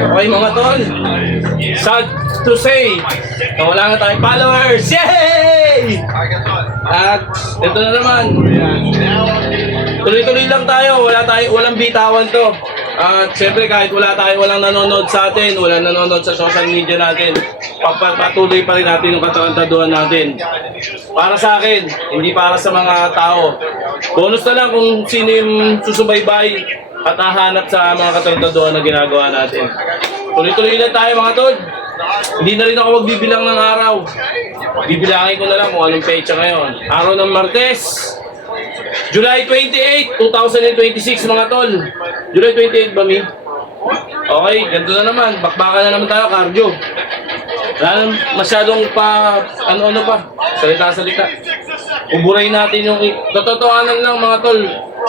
Okay mga tol, sad to say, na wala na tayong followers! Yay! At ito na naman, tuloy-tuloy lang tayo, walang bitawan to. At syempre kahit walang nanonood sa atin, walang nanonood sa social media natin, patuloy pa rin natin yung katarantaduhan natin. Para sa akin, hindi para sa mga tao. Bonus na lang kung sino yung susubaybay at hahanap sa mga katarantaduhan na ginagawa natin. Tuloy-tuloy lang tayo mga tol. Hindi na rin ako magbibilang ng araw. Bibilangin ko na lang kung anong pecha ngayon. Araw ng Martes, July 28, 2026 mga tol. July 28 ba, Mi? Okay, ganito na naman. Bakbakan na naman tayo, cardio. Wala nang masyadong ano-ano pa. Salita-salita. Uburayin natin yung... Tototohanan lang mga tol.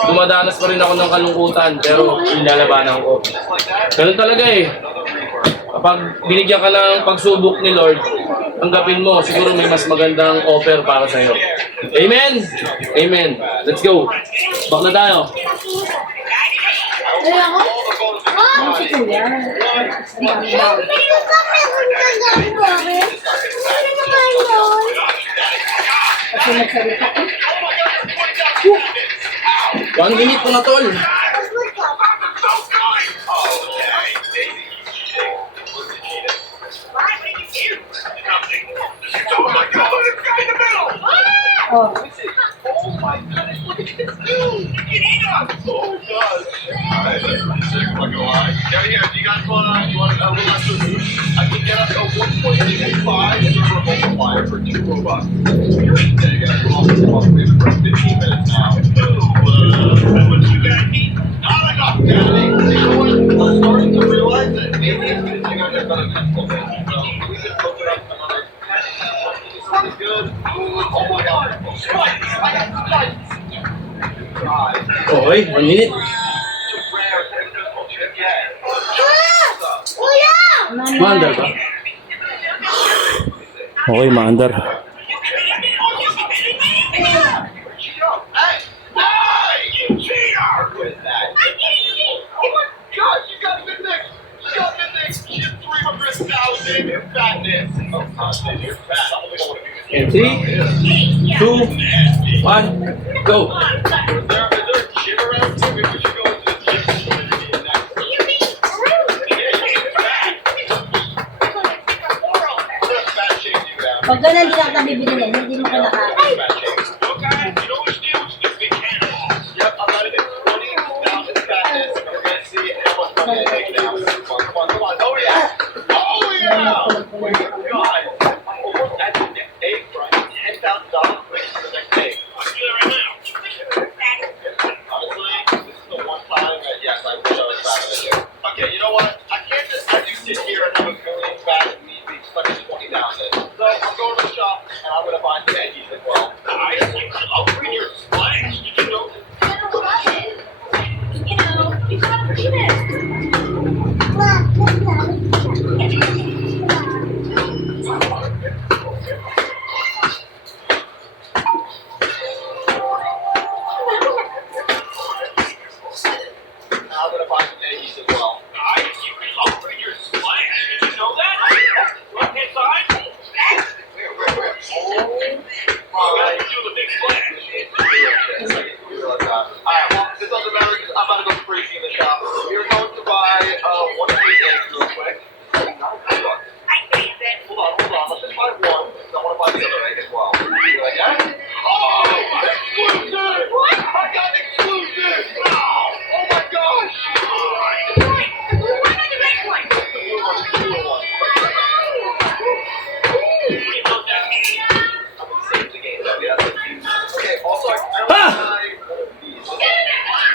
Dumadanas pa rin ako ng kalungkutan, pero nilalabanan ko. Ganun talaga eh. Kapag binigyan ka ng pagsubok ni Lord, tanggapin mo, siguro may mas magandang offer para sa'yo. Amen? Amen. Let's go. Bak na tayo. One minute po na tol. Oh. Oh my goodness, look at this dude! Look at him! Oh god! Yeah, do you guys want to look at this? I can get up to 1.85 as a multiplier for 2 robots. Yeah, you gotta come off the first 15 minutes now. What you got eat? Not enough, Daddy! You know what? I'm starting to realize that maybe it's good you guys have done a pencil bit. So we can open up another. This is good. Oh my god! Okay, 1 minute. Maandar ba? Okay, maandar. And 3, 2, 1, go! Pag ganun, hindi lang kita bibili yan, hindi mo kinakain.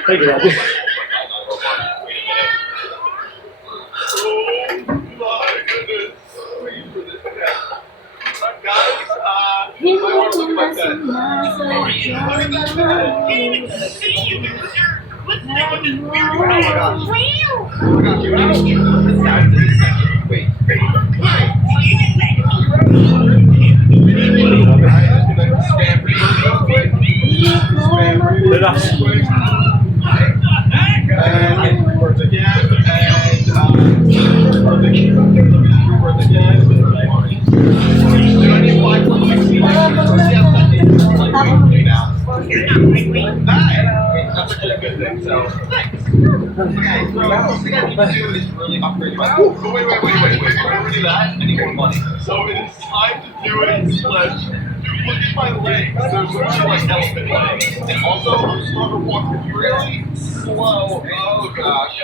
Ay, grabe. Relax. And again, That's actually a good thing. So, the thing I need to do is really upgrade my. Oh, wait. Remember do that? I need more money. So it is time to do it in sledge. Dude, look at my legs. They're sort of like elephant legs. And also, Stronger walks really slow. Oh gosh.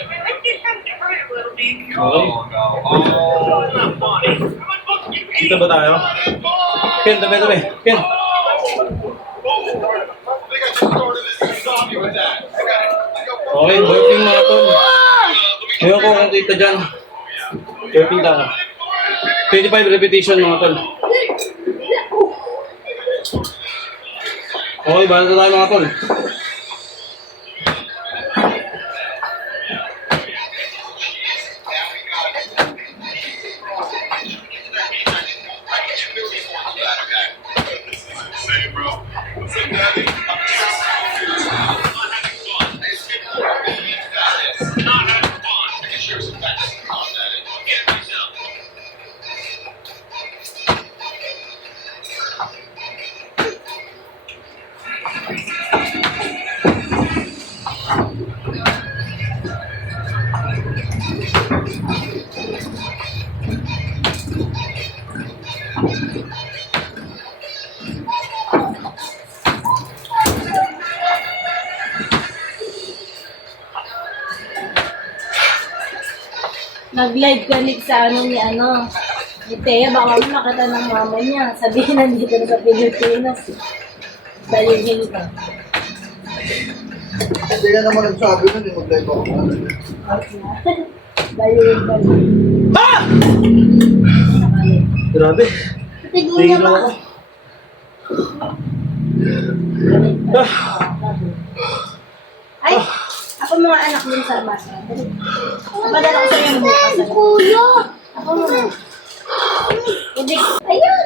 Oh no. Oh. Dito ba tayo? Ken, tabi. Ken. I think I just started this zombie with that. Okay, working mga tol. Ngayon ko kung kita dyan. 13 lang. 25 repetition mga tol. Okay, bala na tayo mga tol. Nag-live connect sa ni Thea, baka mo nakita ng mama niya. Sabihin nandito na sa Pilipinas. Dayuhin ka. Hindi ka naman nagsabi nun, mag-live ako. Dayuhin ka. Ah! Grabe. Tignan niya ba? Ay, ako mga anak dun sa basa. Padala ko sa iyo bukas. Kuya! Ako mga. Hindi. Ayun!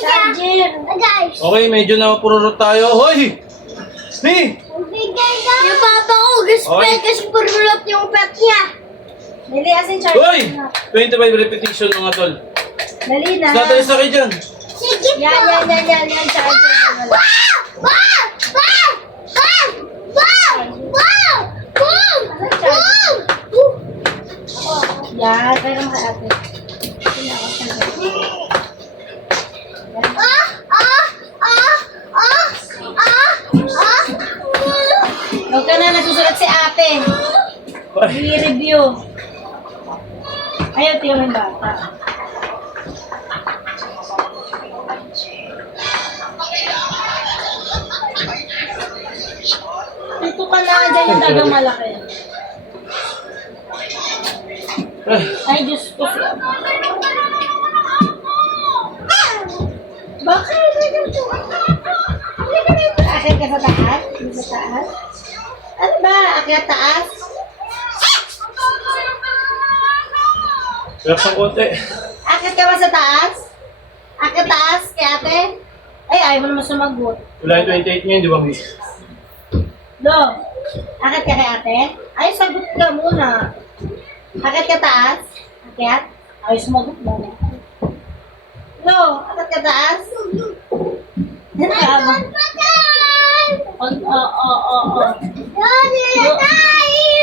Charger! Guys! Okay, medyo na pururot tayo. Hoy! Hey! Yung papa ko, gusto Oy. kasi purulot yung pet niya. Dali asin charger. Hoy! 25 repetition mga tol. Dali na. Tatalis na kayo dyan. Sige po. Yan, charger. Wow! Wow! Wow! Wow! Wow! Wow! Wow! Wow! Yan, pero mga ate. Ah! Ah! Ah! Ah! Ah! Ah! Huwag ka na nasusulat si ate. I-review. Ayaw, tiyo ng bata. Dito ka na, dyan yung dagang malaki. Ay, Diyos ko siya. Bakit? Akyat ka sa taas? Dito sa taas? Ano ba? Akyat taas? Relax ang konti. Akyat ka ba sa taas? Akyat taas kay ate? Ay, ayaw mo naman sumagot. Wala yung 28 ngayon, di ba miss? Do, akyat ka kay ate? Ay, sagot ka muna. Akyat ka taas? Akyat? Ay, sumagot ba? Do, akyat ka taas? Ano ka ba? Oo.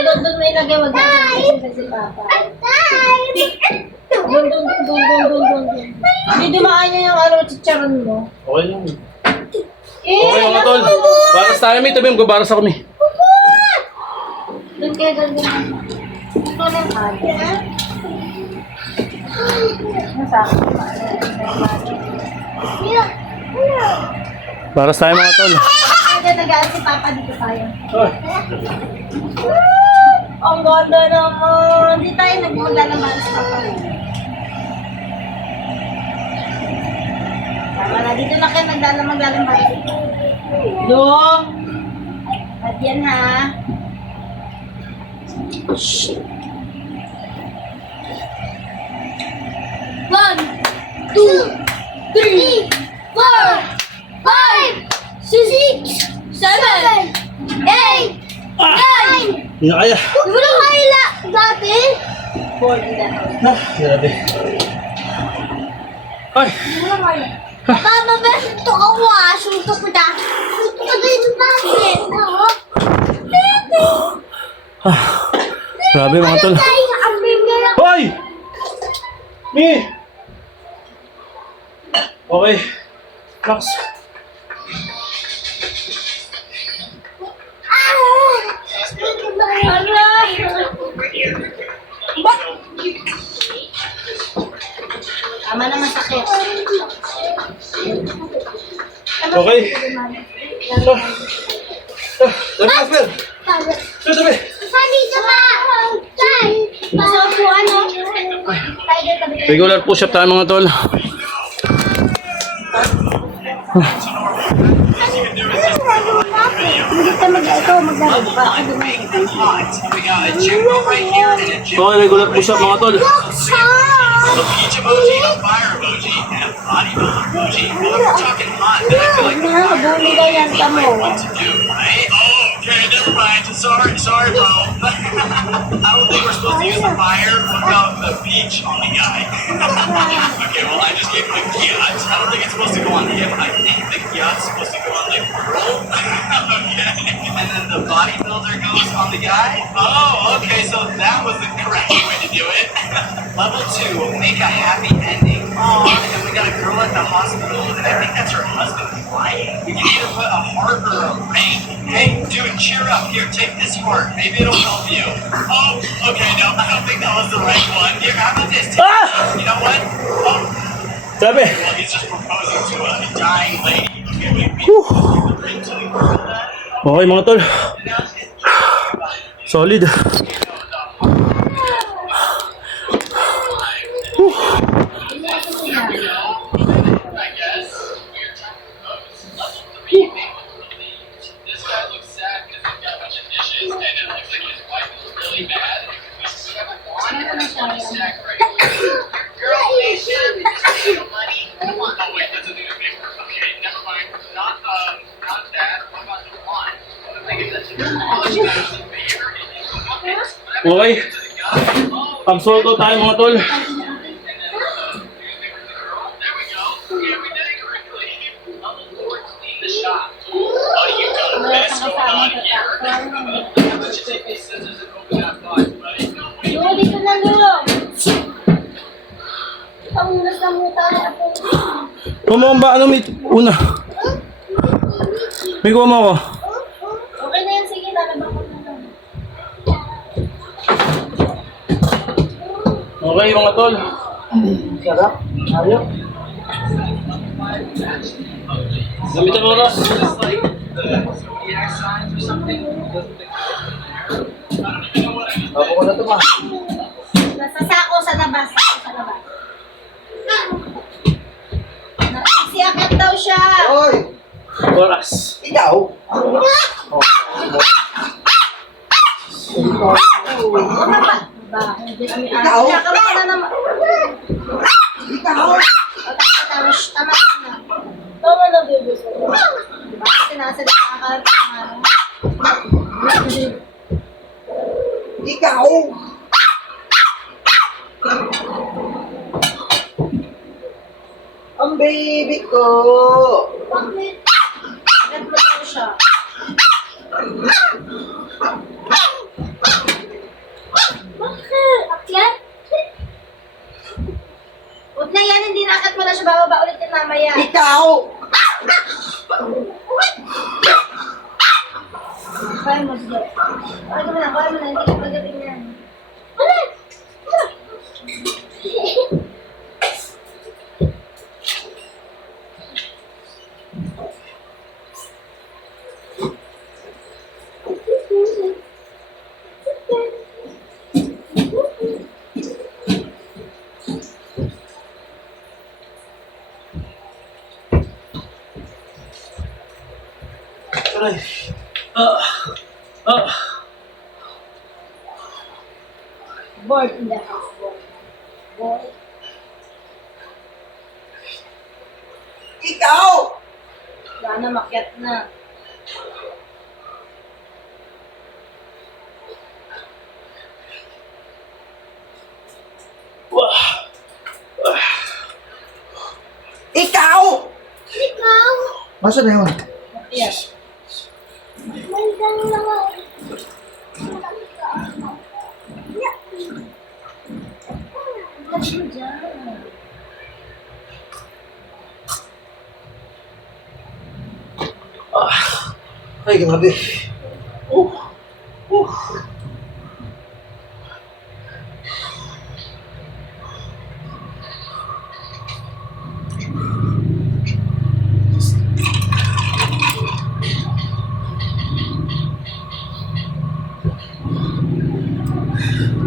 Doon may lagay, wag na si Papa. Doon. Hindi dumaan niya yung chicharon mo. Okay lang. Okay mga tol. Baras tayo may tabi mo. Baras ako may. Doon kayo. Ito lang ate. Nasa akin. Baras tayo mga tol. Kaya nag-aaral si Papa dito tayo. Oh. Ang ganda naman. Hindi tayo nagmaglalamahan sa Papa. Tama na, dito na kayo maglalamahan. Dong! At yan ha. Shh. 1, 2, 3, 4, 5, 6, 7, 8, 9. Hindi na kaya. Di ba na kaya dati? bored in the house. Grabe. Ay! Papa, mabes ito ako ah. Suntok ko na. Suntok ko din bakit? Grabe mga tol. Ay, ang bimya lang. Hoy! Mi! Okay. Relax. Tama na masakit. Okay. Sabi, Asper! Sabi! Saan dito ka? Saan? Sa upuan, no? Regular push-up tayo mga tol. Hindi ka maglalaro pa. Ako din We got a gym rope right here and a gym. Okay, regular push-up mga tol. A peach emoji, a fire emoji, and a bodybuilder emoji. Well, if we're talking hot, then I feel like the fire bumigay yan ka mo. what to do, right? Oh, okay, never mind. Sorry, bro. I don't think we're supposed to use the fire. What about the peach on the guy? Okay, well, I just gave him a kiat. I don't think it's supposed to go on him. I think the kiat's supposed to go on the girl. Okay. And then the bodybuilder goes on the guy. Oh, okay, so that was the correct way to do it. Level 2, make a happy ending. Oh, and we got a girl at the hospital, and I think that's her husband crying. We can either put a heart or a ring. Hey, dude, cheer up. Here, take this heart. Maybe it'll help you. Oh, okay, no, I don't think that was the right one. Here, how about this? Take Ah! You know what? Oh, Sabi! well, he's just proposing to a dying lady. Okay, wait, we give the ring to the girl then. Okay mga tol. Solid. I guess. This guy looks sad because he's got a bunch of dishes, and it looks like his wife is really mad. We have a lawn stack right here. Girl nation, just money. Come on. Oh wait, that's a new paper. Okay, never mind. Not that. What about the lawn? I'm thinking that's oh, you guys are favorite. Okay. Absolto tayo mga tol. Yo, dito na, Lo. Pangunas na muta na ako. Kumamba, ano may una? May kuha mo ako. Okay na yan, sige, lalabang ko na lang. Okay mga tol. Sarap. Ayaw. Gamitin mo oras. Ako ko na ito ma. Nasa sako sa labas. Sa labas. Nagsiakit daw siya. Hoy! Oras. Ikaw? Ba, hindi kami Ikaw? Kaya na naman. Ikaw? Tama na. Tama na, baby. Diba? Kasi nasa nakakal Ikaw? Ang baby ko! Bakit? Bakit mo daw siya? Bakit? Akyat? Huwag na yan, hindi nakat mo na siya. Bababa ulit yung mamaya. Ikaw! Kaya mo, sige. Kaya mo na, hindi ka pagdating yan. Ulit! Aray. Bored in the house, bored. Bored. Ikaw! Sana makyat na. Asa na yun? Yes. Magandang naman. Ano mo dyan? Ay, grabe.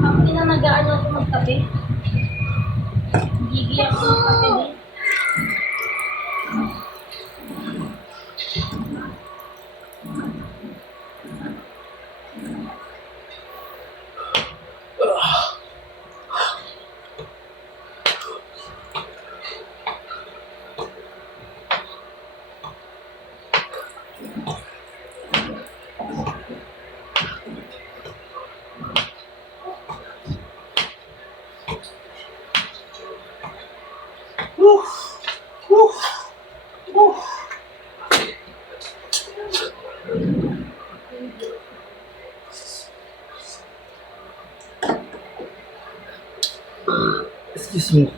Ako din na nag-ano ako magkape. Gigi ako magkape din. Excuse me.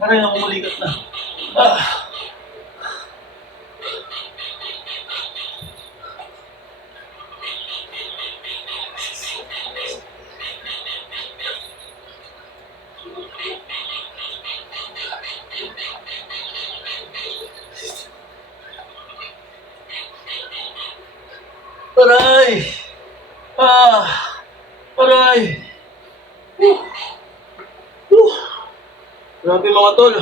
Aray, nakumulikat na. Aray! Aray! Grabe mga tol.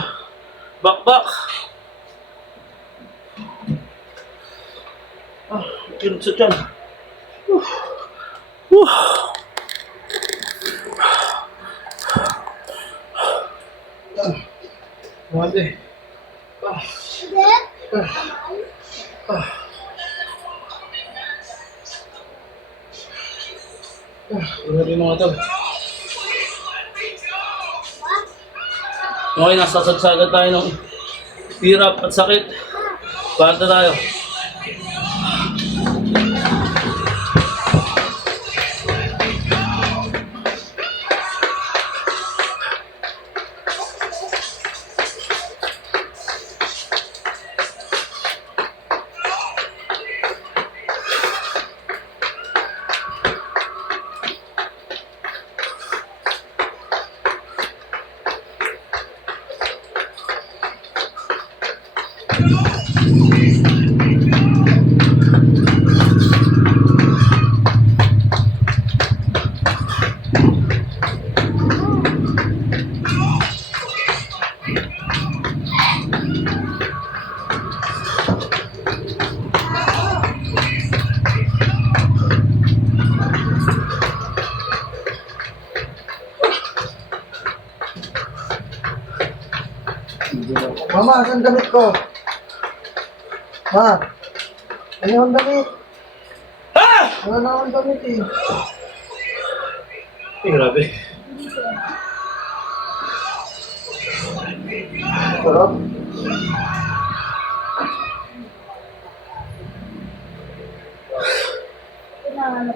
Bakbak. Kirot sa tiyan. Grabe. Grabe mga tol. Okay, nasa sagsagan tayo ng hirap at sakit. Banta tayo. Mama, saan damit ko? Ma, ano yung damit? Wala na akong damit eh. Ay, grabe. Sarap. Kailangan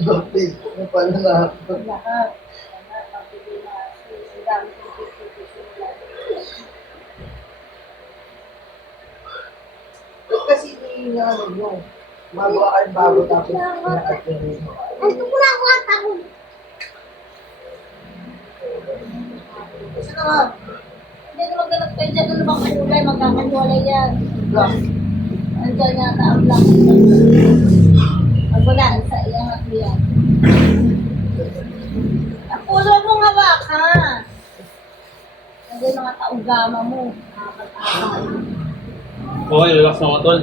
Yung Facebook mo pala na. lahat. Pabili na. Ang dami kong Kasi ano yung magawa kayo bago tapos pina-activate mo. Ito ko lang ako ako. Kasi naman, Hindi na maghanap kayo dyan. Ano bang kulay? Magkakaniwalay yan. black. Andyan yata ang black. Ang wala sa iyang at yan. Ang puso mo nga baka. Andyan mga taugama mo. Nakakatawa. Okay, relax na mga tol.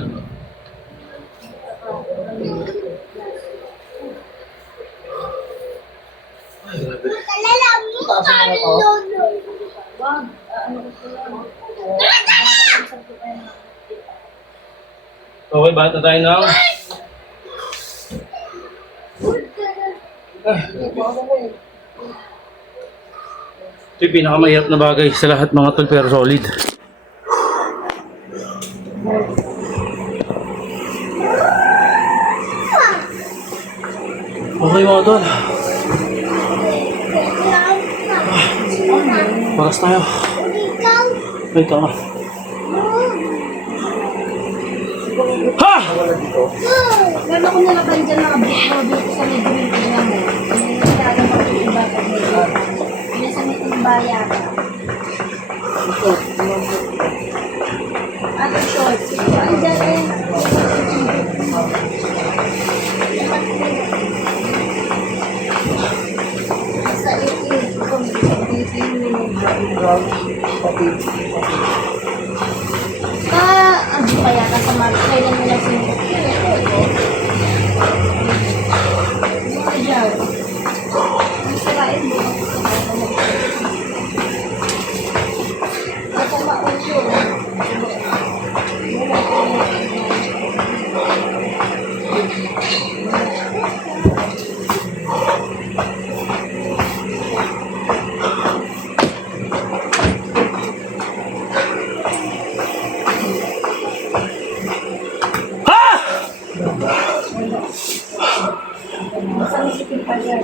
Ay, grabe. Kalala mo Taas mo na to. lolo. Wag. Ano ko sila? Okay, bata tayo ng Ito yung pinakamahirap na bagay sa lahat mga tol, pero solid. Okay mga tol. Paras tayo. Wait ka nga. Ha! Lalo ko nalaban dyan mga bukmo dito sa may green ko na mo. Yung nagkala mag-iba pag may iba. Yung sa may timbaya ka. Ano short? Andyan eh. Sa itin. Kung itin ano kaya kasama? Kailan mo lang sinunod? Mga dyan. Ang sirain mo. Kasama ko yun.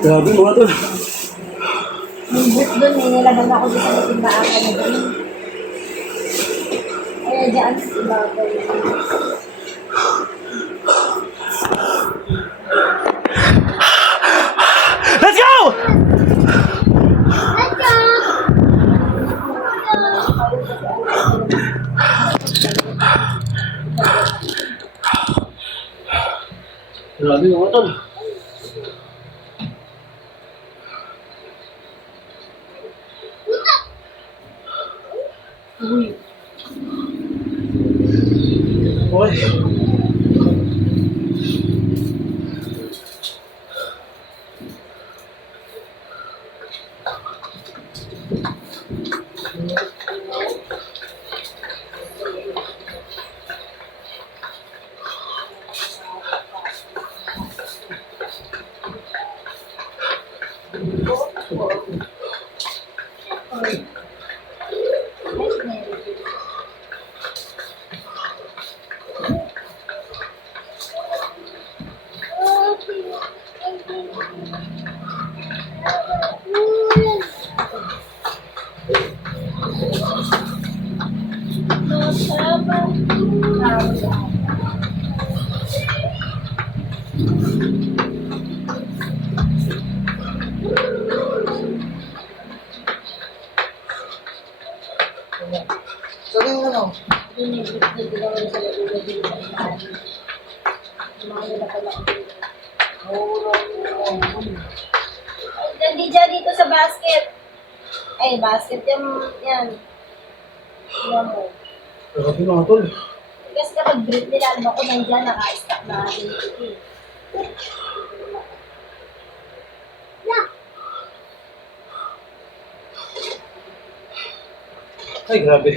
Grabe mga tol. Yung boot doon, may nilabag ako dito sa timbaan na doon. Kaya dyan, ibabay. Let's go! Grabe mga tol. Uy. So, yung ano, Hindi dyan dito sa basket. Ay, basket yan. Yan mo. Grabe mga tol. Kasi kapag break nila, alam ako nandyan, naka-stack na ating ito. Ay grabe.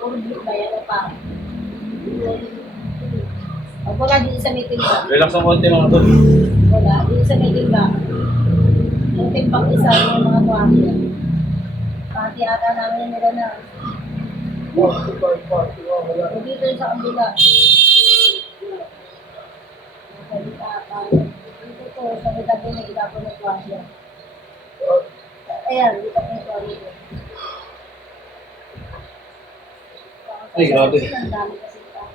Puro break ba yan? Pa. Pag wala dito sa meeting ba? Relax ang konti mga tol. Wala. Dito sa meeting ba? Yung timpang isa yung mga tuwaki. Pati ata namin nila na. Dito sa kabila. Dito ata. Dito to, sa kitabi na ilapo ng tuwaki. Ayan, dito po yung tuwaki. Ay grabe. Ang dami kasi tayo.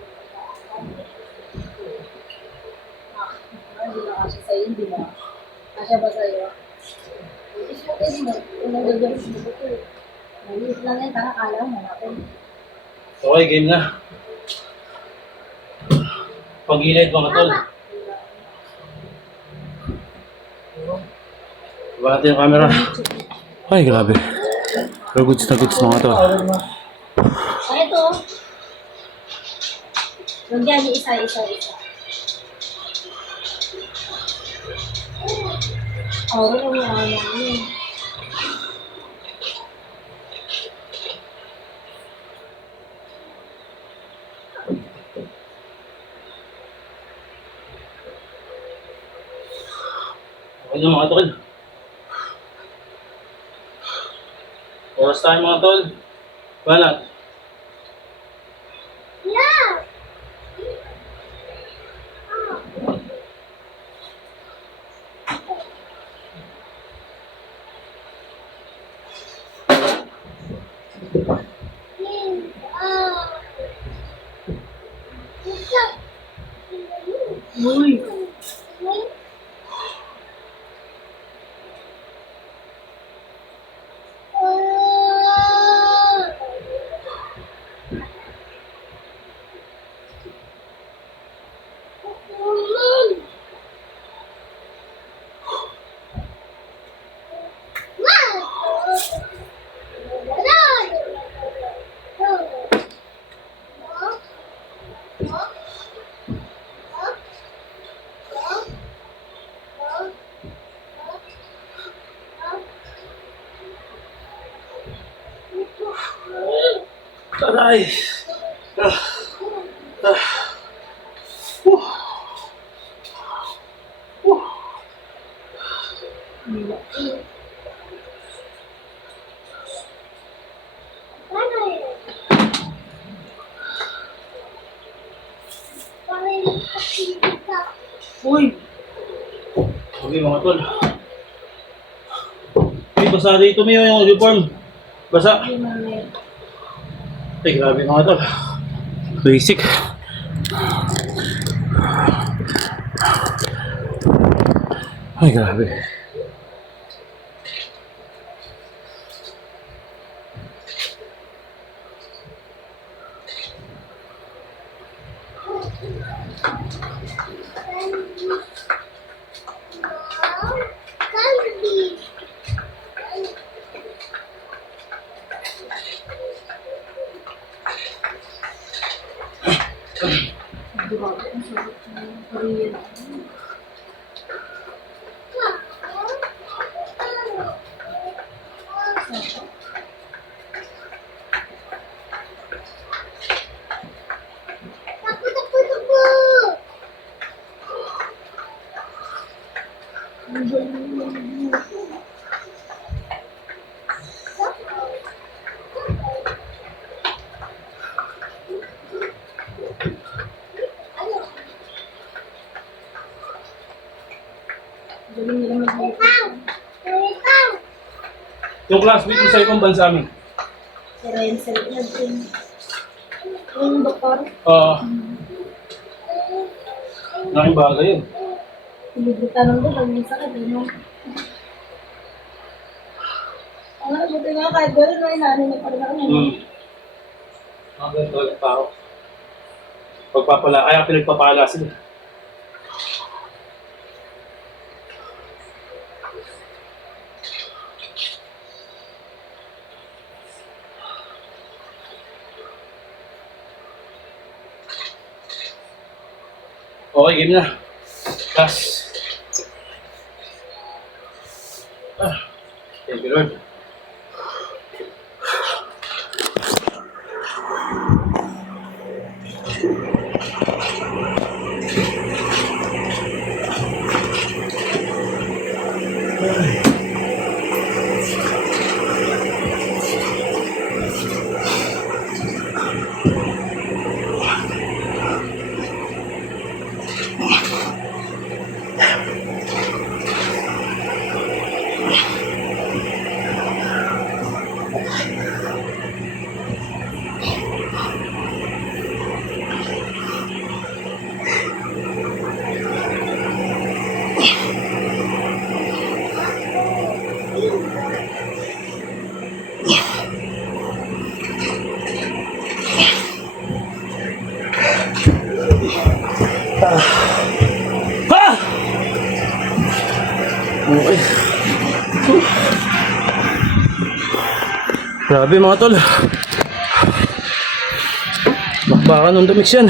Hindi na kasi sa'yo, hindi ba? Kasya ba sa'yo? Ispotin mo, unang gagawin mo ito. Maliit lang yan, tanga kala mo natin. Okay, game na. Pag-gilid mga tol. Diba natin yung camera? Ay grabe. Pero goods na goods mga tol. Ay, ito. Lagyan niyo isa. Oh, ano yan. Ayun mga tol. Oras tayo mga tol. Banat. Yeah. Uy. Aray! Ah. Ah. Whew. Whew. Uy. Okay mga tol. Ay, basa dito mo yung uniform. Basa. Ay, grabe mga tol. Basic. Ay, grabe. Yung classmate mo sa ibang bansa amin. Si Renzel natin. Yung doktor. Laking bagay yun. Pilibutan ng doon. Pag sakit, no? Buti nga kahit gano'n na inanin na parang ako. Mga ganito lang tao. Pagpapala, kaya pinagpapala sila. Okay, game na. Pass. Thank you, Lord. Okay. Grabe mga tol. Bakbakan ng damix yan.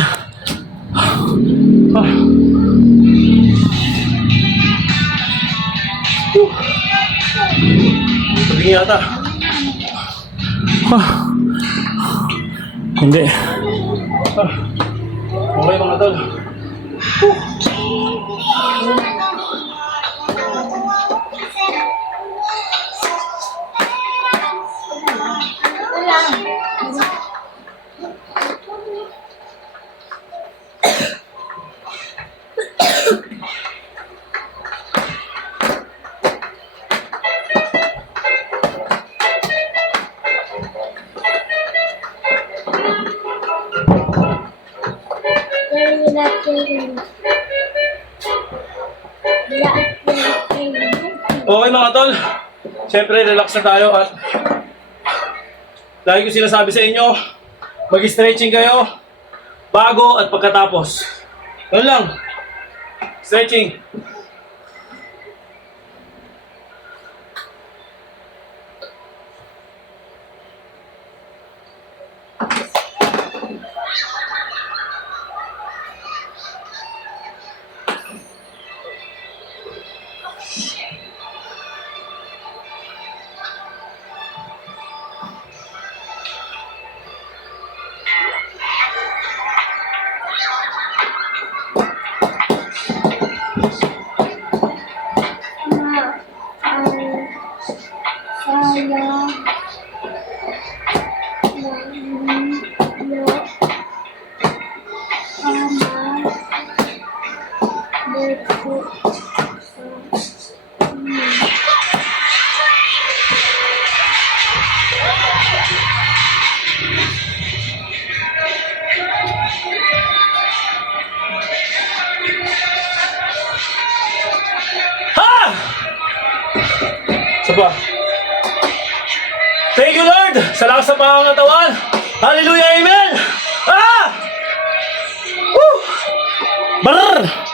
Sabi yata. Hindi. Okay mga tol. lang. Okay mga tol, siyempre relax na tayo at lagi ko sinasabi sa inyo, mag-stretching kayo bago at pagkatapos. Ano lang, stretching. Ha! Saba. Thank you Lord sa lakas ng pangangatawan. Hallelujah, amen! Ah! Woo! Brrr!